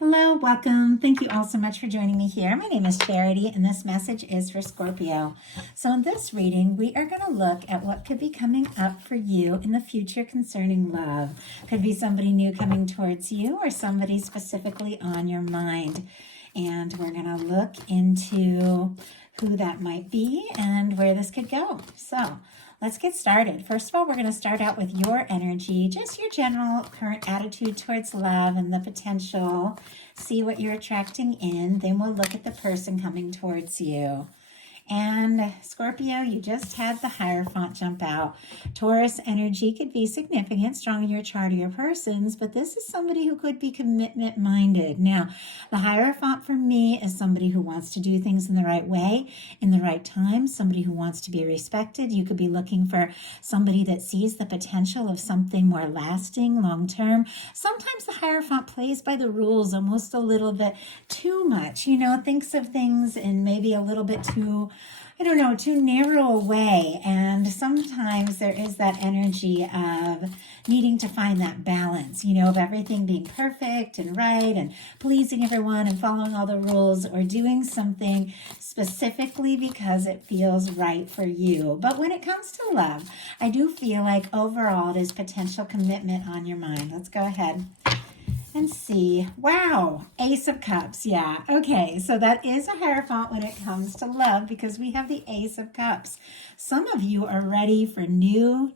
Hello, welcome. Thank you all so much for joining me here. My name is Charity, and this message is for Scorpio. So, in this reading, we are going to look at what could be coming up for you in the future concerning love. Could be somebody new coming towards you or somebody specifically on your mind. And we're going to look into who that might be and where this could go. So, let's get started. First of all, we're going to start out with your energy, just your general current attitude towards love and the potential. See what you're attracting in. Then we'll look at the person coming towards you. And Scorpio, you just had the Hierophant jump out. Taurus energy could be significant, strong in your chart or your persons, but this is somebody who could be commitment-minded. Now, the Hierophant for me is somebody who wants to do things in the right way, in the right time, somebody who wants to be respected. You could be looking for somebody that sees the potential of something more lasting, long-term. Sometimes the Hierophant plays by the rules almost a little bit too much, thinks of things in maybe a little bit too narrow a way. And sometimes there is that energy of needing to find that balance, of everything being perfect and right and pleasing everyone and following all the rules or doing something specifically because it feels right for you. But when it comes to love, I do feel like overall it is potential commitment on your mind. Let's go ahead and see. Wow, Ace of Cups. Yeah, okay, so that is a Hierophant when it comes to love because we have the Ace of Cups. Some of you are ready for new,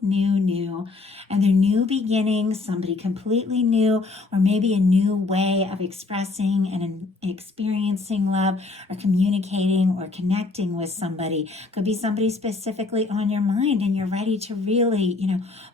and their new beginnings, somebody completely new, or maybe a new way of expressing and experiencing love or communicating or connecting with somebody. Could be somebody specifically on your mind and you're ready to really,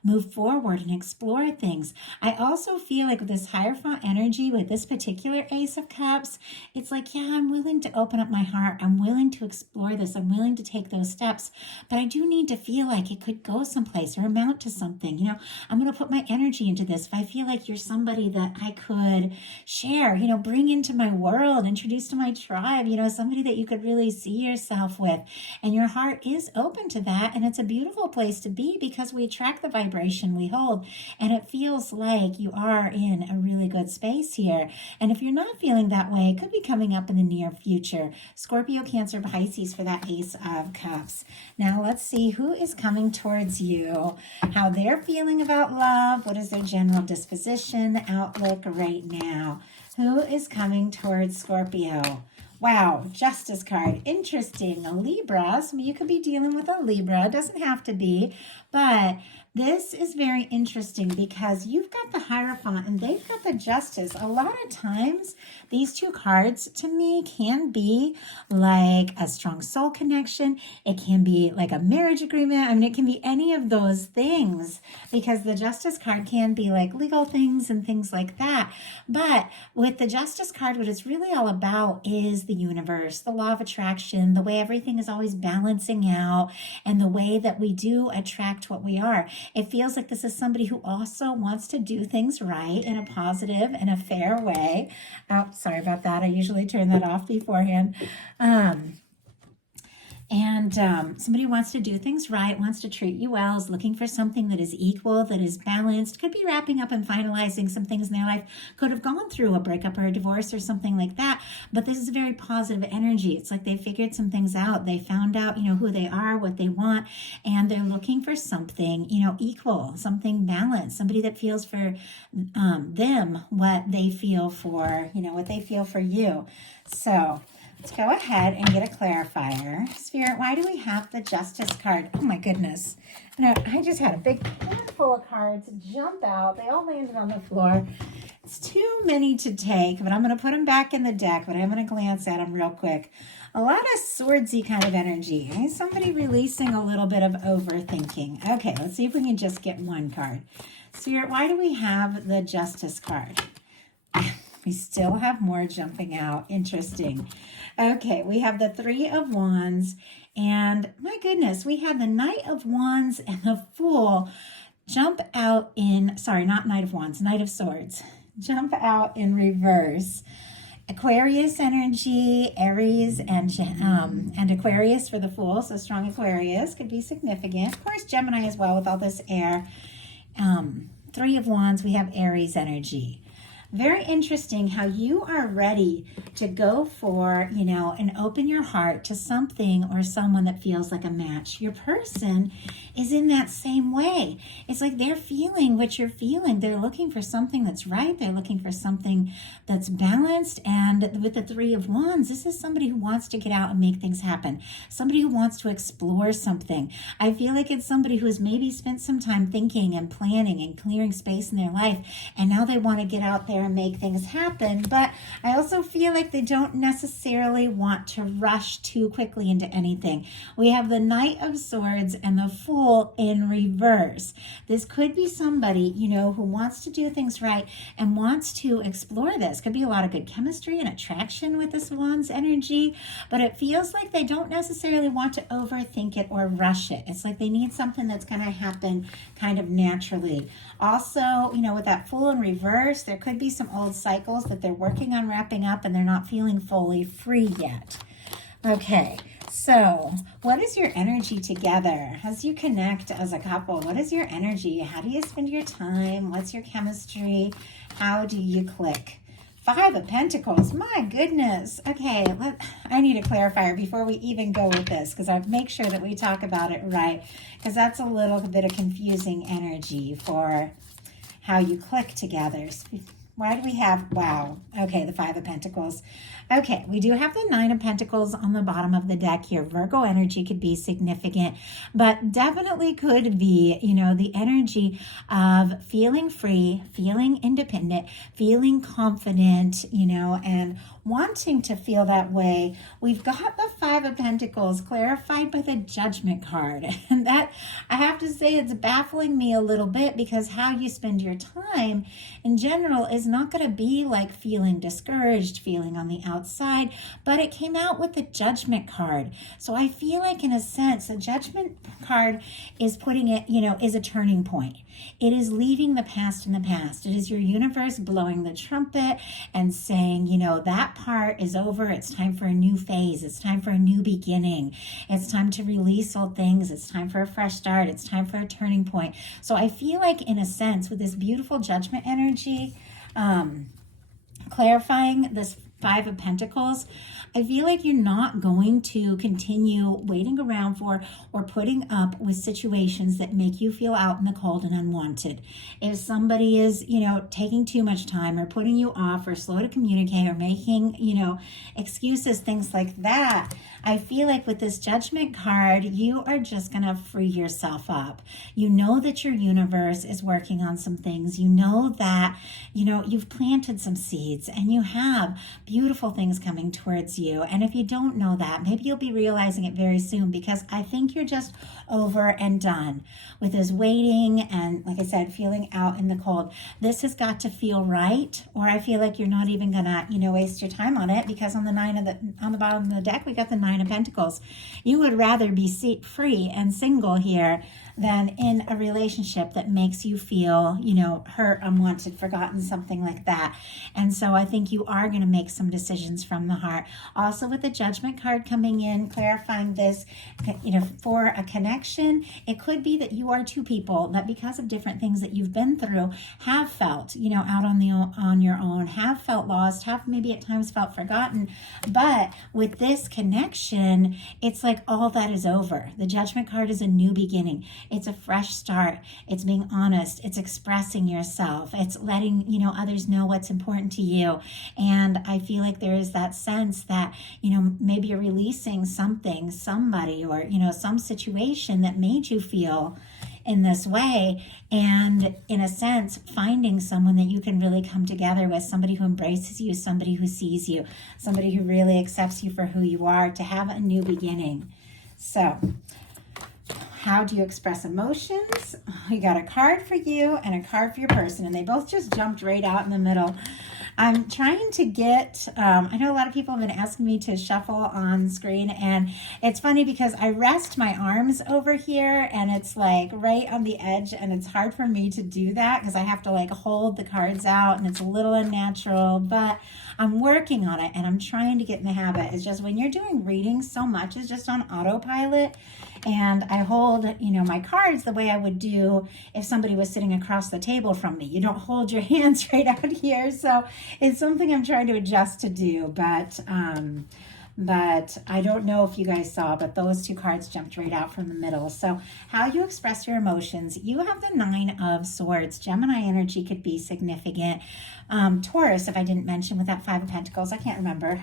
move forward and explore things. I also feel like with this Hierophant energy, with this particular Ace of Cups, it's like, yeah, I'm willing to open up my heart. I'm willing to explore this. I'm willing to take those steps, but I do need to feel like it could go someplace or amount to something. I'm going to put my energy into this. If I feel like you're somebody that I could share, bring into my world, introduce to my tribe, somebody that you could really see yourself with, and your heart is open to that, and it's a beautiful place to be because we attract the vibration we hold, and it feels like you are in a really good space here. And if you're not feeling that way, it could be coming up in the near future. Scorpio, Cancer, Pisces for that Ace of Cups. Now let's see who is coming towards you, how they're feeling about love, what is their general disposition, outlook right now. Who is coming towards Scorpio? Wow, Justice card. Interesting. A Libra. So you could be dealing with a Libra. It doesn't have to be. But this is very interesting because you've got the Hierophant and they've got the Justice. A lot of times, these two cards to me can be like a strong soul connection. It can be like a marriage agreement. I mean, it can be any of those things because the Justice card can be like legal things and things like that. But with the Justice card, what it's really all about is the universe, the law of attraction, the way everything is always balancing out, and the way that we do attract what we are. It feels like this is somebody who also wants to do things right in a positive and a fair way. Oh, sorry about that. I usually turn that off beforehand. Somebody wants to do things right, wants to treat you well, is looking for something that is equal, that is balanced, could be wrapping up and finalizing some things in their life, could have gone through a breakup or a divorce or something like that. But this is very positive energy. It's like they figured some things out. They found out, who they are, what they want, and they're looking for something, equal, something balanced, somebody that feels for them what they feel for, what they feel for you. So let's go ahead and get a clarifier. Spirit, why do we have the Justice card? Oh my goodness. I just had a big handful of cards jump out. They all landed on the floor. It's too many to take, but I'm going to put them back in the deck, but I'm going to glance at them real quick. A lot of swordsy kind of energy. Somebody releasing a little bit of overthinking. Okay, let's see if we can just get one card. Spirit, why do we have the Justice card? We still have more jumping out. Interesting. Okay, we have the Three of Wands, and my goodness, we have the Knight of Wands and the Fool jump out in, sorry, not Knight of Wands, Knight of Swords, jump out in reverse. Aquarius energy, Aries, and Aquarius for the Fool, so strong Aquarius could be significant. Of course, Gemini as well with all this air. Three of Wands, we have Aries energy. Very interesting how you are ready to go for, and open your heart to something or someone that feels like a match. Your person is in that same way. It's like they're feeling what you're feeling. They're looking for something that's right. They're looking for something that's balanced. And with the Three of Wands, this is somebody who wants to get out and make things happen. Somebody who wants to explore something. I feel like it's somebody who has maybe spent some time thinking and planning and clearing space in their life, and now they want to get out there and make things happen. But I also feel like they don't necessarily want to rush too quickly into anything. We have the Knight of Swords and the Fool in reverse. This could be somebody, who wants to do things right and wants to explore this. Could be a lot of good chemistry and attraction with this Wands energy, but it feels like they don't necessarily want to overthink it or rush it. It's like they need something that's going to happen kind of naturally. Also, with that Fool in reverse, there could be some old cycles that they're working on wrapping up and they're not feeling fully free yet. Okay, so what is your energy together? As you connect as a couple, what is your energy? How do you spend your time? What's your chemistry? How do you click? Five of Pentacles, my goodness. Okay, I need a clarifier before we even go with this, because I make sure that we talk about it right, because that's a little bit of confusing energy for how you click together. Why do we have, wow, okay, the Five of Pentacles. Okay, we do have the Nine of Pentacles on the bottom of the deck here. Virgo energy could be significant, but definitely could be, the energy of feeling free, feeling independent, feeling confident, and wanting to feel that way. We've got the Five of Pentacles clarified by the Judgment card. And that, I have to say, it's baffling me a little bit, because how you spend your time in general is not going to be like feeling discouraged, feeling on the outside, but it came out with the Judgment card. So I feel like, in a sense, the Judgment card is putting it, is a turning point. It is leaving the past in the past. It is your universe blowing the trumpet and saying, that part is over. It's time for a new phase. It's time for a new beginning. It's time to release old things. It's time for a fresh start. It's time for a turning point. So I feel like, in a sense, with this beautiful Judgment energy, clarifying this Five of Pentacles, I feel like you're not going to continue waiting around for or putting up with situations that make you feel out in the cold and unwanted. If somebody is, taking too much time or putting you off or slow to communicate or making, excuses, things like that, I feel like with this Judgment card, you are just going to free yourself up. You know that your universe is working on some things. You know that, you've planted some seeds and you have beautiful things coming towards you. And if you don't know that, maybe you'll be realizing it very soon, because I think you're just over and done with this waiting and, like I said, feeling out in the cold. This has got to feel right, or I feel like you're not even gonna, waste your time on it, because on the bottom of the deck, we got the Nine of Pentacles. You would rather be free and single here than in a relationship that makes you feel, hurt, unwanted, forgotten, something like that. And so I think you are going to make some decisions from the heart. Also, with the Judgment card coming in, clarifying this, for a connection, it could be that you are two people that, because of different things that you've been through, have felt, out on your own, have felt lost, have maybe at times felt forgotten. But with this connection, it's like all that is over. The Judgment card is a new beginning. It's a fresh start. It's being honest. It's expressing yourself. It's letting, others know what's important to you. And I feel like there is that sense that, maybe you're releasing something, somebody, or, some situation that made you feel in this way. And in a sense, finding someone that you can really come together with, somebody who embraces you, somebody who sees you, somebody who really accepts you for who you are, to have a new beginning. So, how do you express emotions? We got a card for you and a card for your person, and they both just jumped right out in the middle. I'm trying to get, I know a lot of people have been asking me to shuffle on screen, and it's funny because I rest my arms over here and it's like right on the edge, and it's hard for me to do that because I have to like hold the cards out and it's a little unnatural, but I'm working on it and I'm trying to get in the habit. It's just when you're doing readings, so much is just on autopilot, and I hold, my cards the way I would do if somebody was sitting across the table from me. You don't hold your hands right out here. So it's something I'm trying to adjust to do, but I don't know if you guys saw, but those two cards jumped right out from the middle. So how you express your emotions. You have the Nine of Swords. Gemini energy could be significant. Taurus, if I didn't mention, with that Five of Pentacles, I can't remember.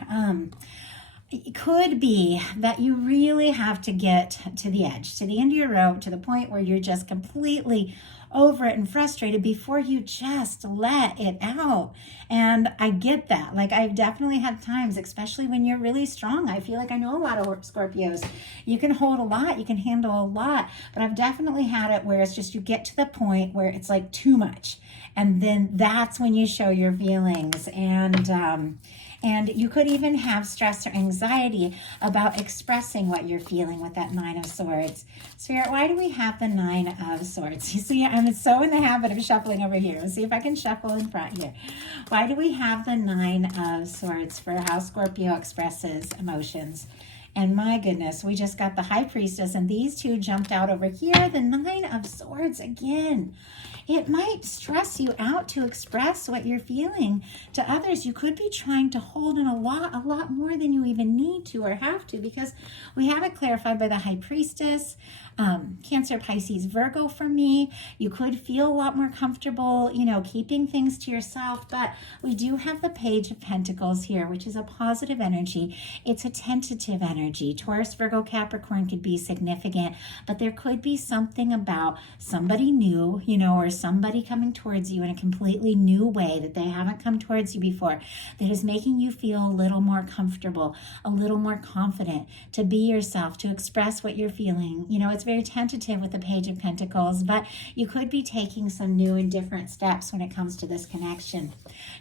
It could be that you really have to get to the edge, to the end of your rope, to the point where you're just completely over it and frustrated before you just let it out. And I get that. Like, I've definitely had times, especially when you're really strong. I feel like I know a lot of Scorpios. You can hold a lot, you can handle a lot, but I've definitely had it where it's just you get to the point where it's like too much. And then that's when you show your feelings. And you could even have stress or anxiety about expressing what you're feeling with that Nine of Swords. Spirit, why do we have the Nine of Swords? You see, I'm so in the habit of shuffling over here. Let's see if I can shuffle in front here. Why do we have the Nine of Swords for how Scorpio expresses emotions? And my goodness, we just got the High Priestess, and these two jumped out over here. The Nine of Swords again. It might stress you out to express what you're feeling to others. You could be trying to hold in a lot more than you even need to or have to, because we have it clarified by the High Priestess. Cancer, Pisces, Virgo for me. You could feel a lot more comfortable, keeping things to yourself, but we do have the Page of Pentacles here, which is a positive energy. It's a tentative energy. Taurus, Virgo, Capricorn could be significant, but there could be something about somebody new, or somebody coming towards you in a completely new way that they haven't come towards you before, that is making you feel a little more comfortable, a little more confident to be yourself, to express what you're feeling. It's very tentative with the Page of Pentacles, but you could be taking some new and different steps when it comes to this connection.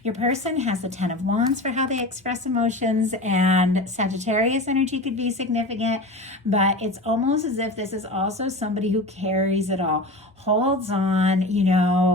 Your person has the Ten of Wands for how they express emotions, and Sagittarius energy could be significant, but it's almost as if this is also somebody who carries it all, holds on,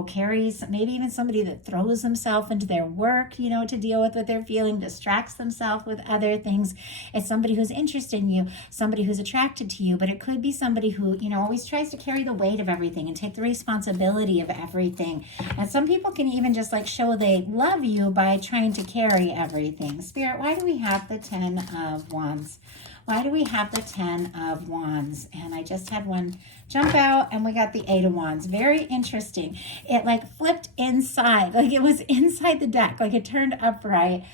carries, maybe even somebody that throws themselves into their work, to deal with what they're feeling, distracts themselves with other things. It's somebody who's interested in you, somebody who's attracted to you, but it could be somebody who, always tries to carry the weight of everything and take the responsibility of everything. And some people can even just like show they love you by trying to carry everything. Spirit, why do we have the Ten of Wands? Why do we have the Ten of Wands? And I just had one jump out, and we got the Eight of Wands. Very interesting. It like flipped inside, like it was inside the deck, like it turned upright.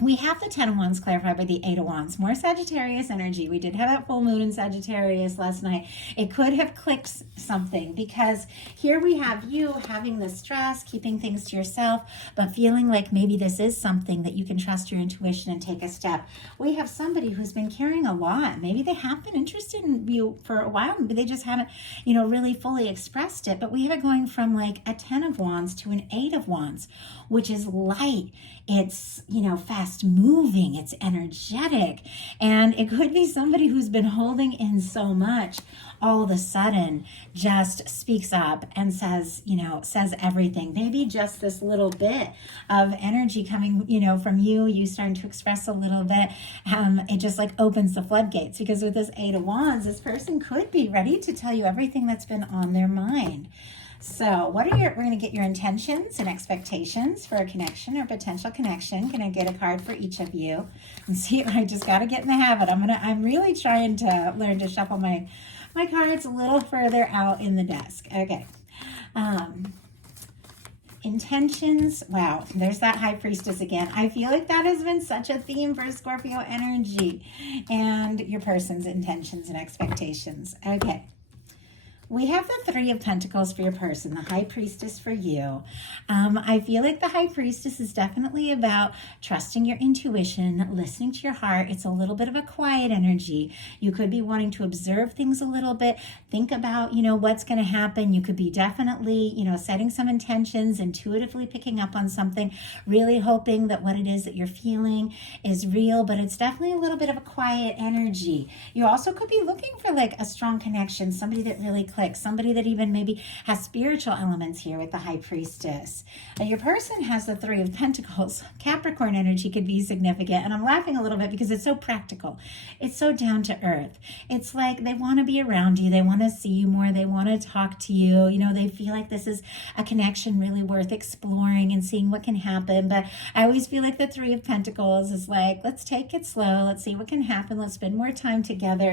We have the Ten of Wands clarified by the Eight of Wands. More Sagittarius energy. We did have that full moon in Sagittarius last night. It could have clicked something, because here we have you having the stress, keeping things to yourself, but feeling like maybe this is something that you can trust your intuition and take a step. We have somebody who's been carrying a lot. Maybe they have been interested in you for a while, but they just haven't, really fully expressed it. But we have it going from like a Ten of Wands to an Eight of Wands, which is light. It's, fast moving, it's energetic, and it could be somebody who's been holding in so much, all of a sudden just speaks up and says everything. Maybe just this little bit of energy coming, from you starting to express a little bit, it just like opens the floodgates, because with this Eight of Wands, this person could be ready to tell you everything that's been on their mind. So we're going to get your intentions and expectations for a connection or potential connection. Can I get a card for each of you? And see, I just got to get in the habit. I'm really trying to learn to shuffle my cards a little further out in the desk. Okay. Intentions. Wow, there's that High Priestess again. I feel like that has been such a theme for Scorpio energy, and your person's intentions and expectations. Okay. We have the Three of Pentacles for your person, the High Priestess for you. I feel like the High Priestess is definitely about trusting your intuition, listening to your heart. It's a little bit of a quiet energy. You could be wanting to observe things a little bit, think about, what's going to happen. You could be definitely, setting some intentions, intuitively picking up on something, really hoping that what it is that you're feeling is real, but it's definitely a little bit of a quiet energy. You also could be looking for like a strong connection, somebody that really clicks, somebody that even maybe has spiritual elements here with the High Priestess. Your person has the Three of Pentacles. Capricorn energy could be significant, and I'm laughing a little bit because it's so practical. It's so down to earth. It's like they want to be around you. They want to see you more. They want to talk to you. They feel like this is a connection really worth exploring and seeing what can happen. But I always feel like the Three of Pentacles is like, let's take it slow. Let's see what can happen. Let's spend more time together,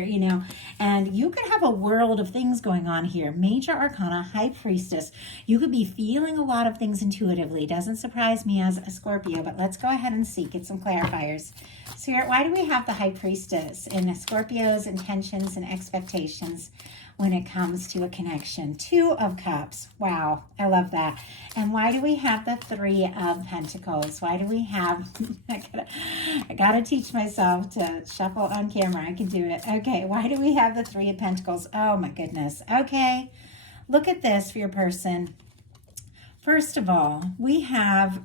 and you could have a world of things going on here. Major Arcana, High Priestess. You could be feeling a lot of things intuitively. Doesn't surprise me as a Scorpio, but let's go ahead and see, get some clarifiers. Spirit, why do we have the High Priestess in Scorpio's intentions and expectations when it comes to a connection? Two of Cups. Wow, I love that. And why do we have the Three of Pentacles? Why do we have, I gotta teach myself to shuffle on camera. I can do it. Okay, why do we have the Three of Pentacles? Oh my goodness. Okay, look at this for your person. First of all, we have,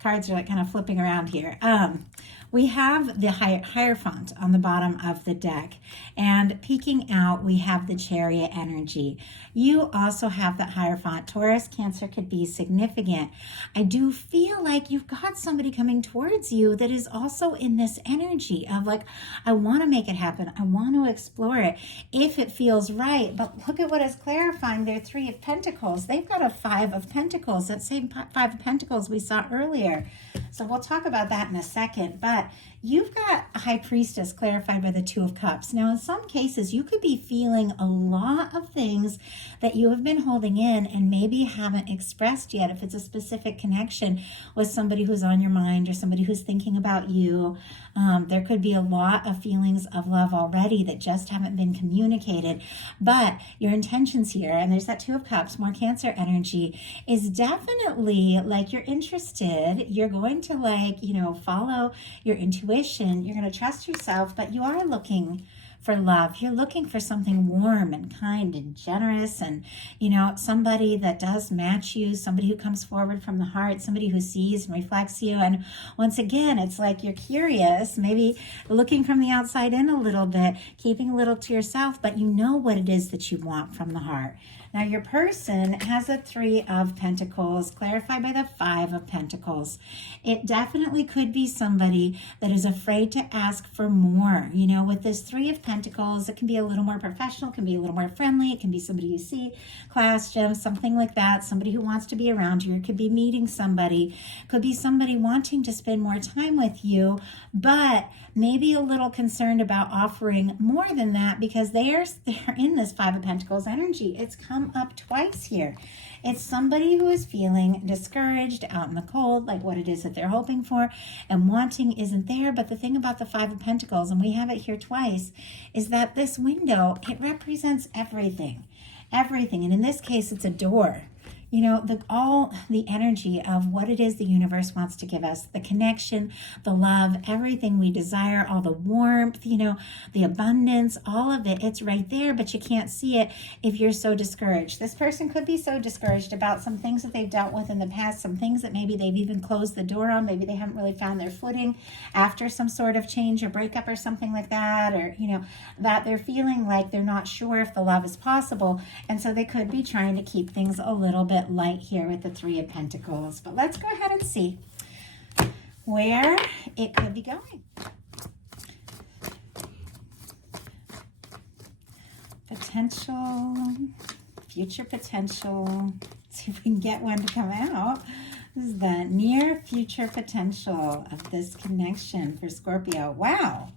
cards are like kind of flipping around here. We have the Hierophant on the bottom of the deck, and peeking out, we have the Chariot energy. You also have that Hierophant. Taurus, Cancer could be significant. I do feel like you've got somebody coming towards you that is also in this energy of like, I want to make it happen. I want to explore it if it feels right. But look at what is clarifying their Three of Pentacles. They've got a Five of Pentacles, that same Five of Pentacles we saw earlier. So we'll talk about that in a second. But you've got a High Priestess clarified by the Two of Cups. Now, in some cases, you could be feeling a lot of things that you have been holding in and maybe haven't expressed yet. If it's a specific connection with somebody who's on your mind or somebody who's thinking about you, there could be a lot of feelings of love already that just haven't been communicated. But your intentions here, and there's that Two of Cups, more Cancer energy, is definitely like you're interested. You're going to follow your intuition. You're going to trust yourself, but you are looking for love. You're looking for something warm and kind and generous and, somebody that does match you, somebody who comes forward from the heart, somebody who sees and reflects you. And once again, it's like you're curious, maybe looking from the outside in a little bit, keeping a little to yourself, but you know what it is that you want from the heart. Now, your person has a Three of Pentacles, clarified by the Five of Pentacles. It definitely could be somebody that is afraid to ask for more. With this Three of Pentacles, it can be a little more professional, it can be a little more friendly, it can be somebody you see, class gym, something like that, somebody who wants to be around you. It could be meeting somebody, could be somebody wanting to spend more time with you, but maybe a little concerned about offering more than that because they're in this Five of Pentacles energy. It's come up twice here. It's somebody who is feeling discouraged, out in the cold, like what it is that they're hoping for and wanting isn't there. But the thing about the Five of Pentacles, and we have it here twice, is that this window, it represents everything. And in this case, it's a door. All the energy of what it is the universe wants to give us, the connection, the love, everything we desire, all the warmth, the abundance, all of it, it's right there, but you can't see it if you're so discouraged. This person could be so discouraged about some things that they've dealt with in the past, some things that maybe they've even closed the door on, maybe they haven't really found their footing after some sort of change or breakup or something like that, or, that they're feeling like they're not sure if the love is possible, and so they could be trying to keep things a little bit light here with the Three of Pentacles. But let's go ahead and see where it could be going. Potential, future potential. Let's see if we can get one to come out. This is the near future potential of this connection for Scorpio. Wow.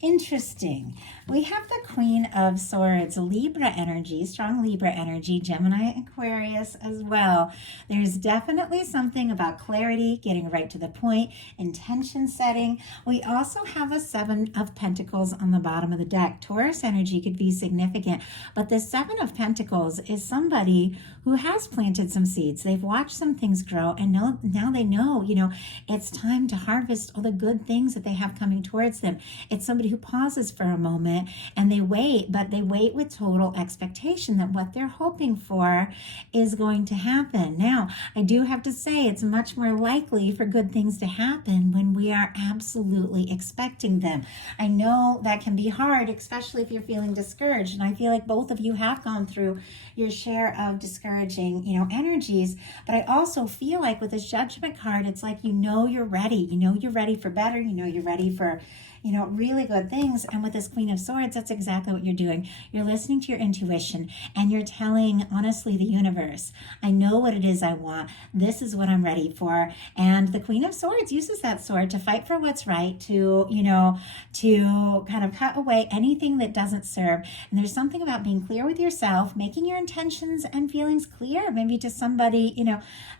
Interesting. We have the Queen of Swords, Libra energy, strong Libra energy, Gemini, Aquarius as well. There's definitely something about clarity, getting right to the point, intention setting. We also have a Seven of Pentacles on the bottom of the deck. Taurus energy could be significant, but the Seven of Pentacles is somebody who has planted some seeds. They've watched some things grow, and now they know, it's time to harvest all the good things that they have coming towards them. It's somebody who pauses for a moment and they wait, but they wait with total expectation that what they're hoping for is going to happen. Now, I do have to say it's much more likely for good things to happen when we are absolutely expecting them. I know that can be hard, especially if you're feeling discouraged, and I feel like both of you have gone through your share of discouraging, energies, but I also feel like with this Judgment card, it's like you're ready. You're ready for better. You're ready for really good things. And with this Queen of Swords, that's exactly what you're doing. You're listening to your intuition and you're telling, honestly, the universe, I know what it is I want. This is what I'm ready for. And the Queen of Swords uses that sword to fight for what's right, to kind of cut away anything that doesn't serve. And there's something about being clear with yourself, making your intentions and feelings clear, maybe to somebody,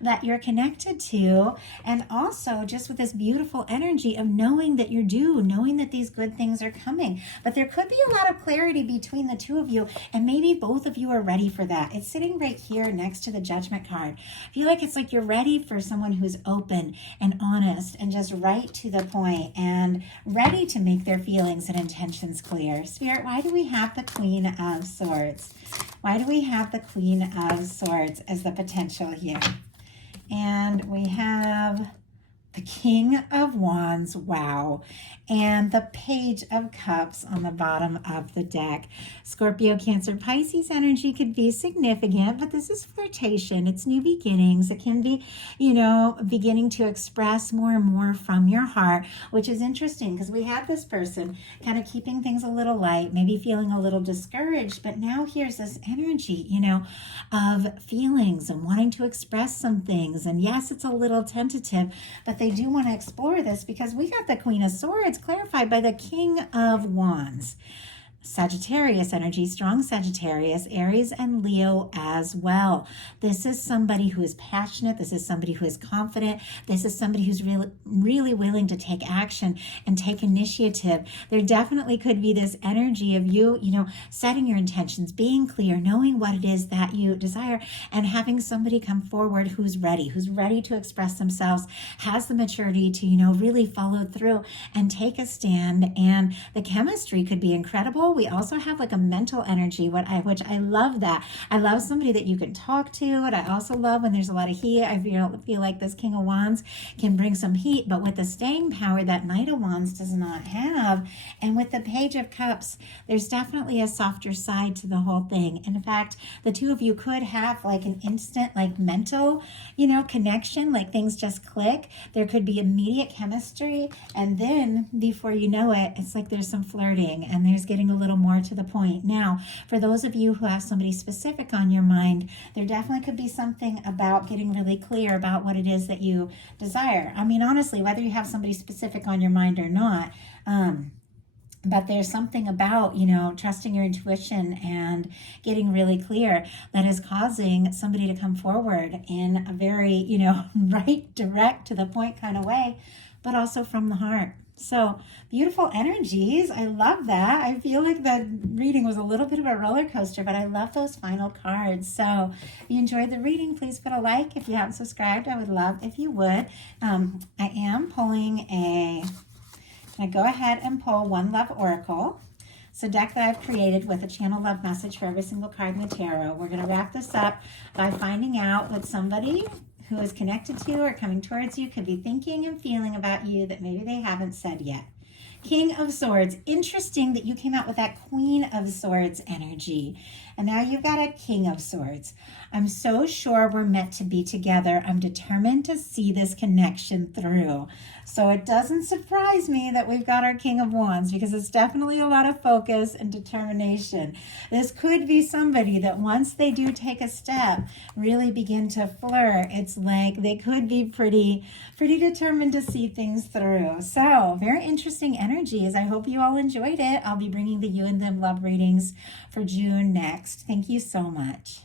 that you're connected to. And also just with this beautiful energy of knowing that you're due, knowing that these good things are coming. But there could be a lot of clarity between the two of you, and maybe both of you are ready for that. It's sitting right here next to the Judgment card. I feel like it's like you're ready for someone who's open and honest and just right to the point and ready to make their feelings and intentions clear. Spirit, why do we have the Queen of Swords? Why do we have the Queen of Swords as the potential here? And we have the King of Wands, wow, and the Page of Cups on the bottom of the deck. Scorpio, Cancer, Pisces energy could be significant, but this is flirtation. It's new beginnings. It can be, beginning to express more and more from your heart, which is interesting because we had this person kind of keeping things a little light, maybe feeling a little discouraged, but now here's this energy, of feelings and wanting to express some things. And yes, it's a little tentative, but they do want to explore this because we got the Queen of Swords clarified by the King of Wands. Sagittarius energy, strong Sagittarius, Aries and Leo as well. This is somebody who is passionate. This is somebody who is confident. This is somebody who's really willing to take action and take initiative. There definitely could be this energy of you, setting your intentions, being clear, knowing what it is that you desire, and having somebody come forward who's ready to express themselves, has the maturity to, really follow through and take a stand. And the chemistry could be incredible. We also have like a mental energy, which I love that. I love somebody that you can talk to, and I also love when there's a lot of heat. I feel like this King of Wands can bring some heat, but with the staying power that Knight of Wands does not have, and with the Page of Cups, there's definitely a softer side to the whole thing. In fact, the two of you could have like an instant, like mental, connection, like things just click. There could be immediate chemistry, and then before you know it, it's like there's some flirting and there's getting a little more to the point. Now, for those of you who have somebody specific on your mind, there definitely could be something about getting really clear about what it is that you desire. I mean, honestly, whether you have somebody specific on your mind or not, but there's something about, trusting your intuition and getting really clear that is causing somebody to come forward in a very, right, direct, to the point kind of way, but also from the heart. So beautiful energies. I love that. I feel like the reading was a little bit of a roller coaster, but I love those final cards. So if you enjoyed the reading, please put a like. If you haven't subscribed, I would love if you would. I am pulling I go ahead and pull One Love Oracle. It's a deck that I've created with a channel love message for every single card in the tarot. We're going to wrap this up by finding out what somebody who is connected to you or coming towards you could be thinking and feeling about you that maybe they haven't said yet. King of Swords. Interesting that you came out with that Queen of Swords energy. And now you've got a King of Swords. I'm so sure we're meant to be together. I'm determined to see this connection through. So it doesn't surprise me that we've got our King of Wands, because it's definitely a lot of focus and determination. This could be somebody that once they do take a step, really begin to flirt, it's like they could be pretty determined to see things through. So very interesting energy energies. I hope you all enjoyed it. I'll be bringing the You and Them love readings for June next. Thank you so much.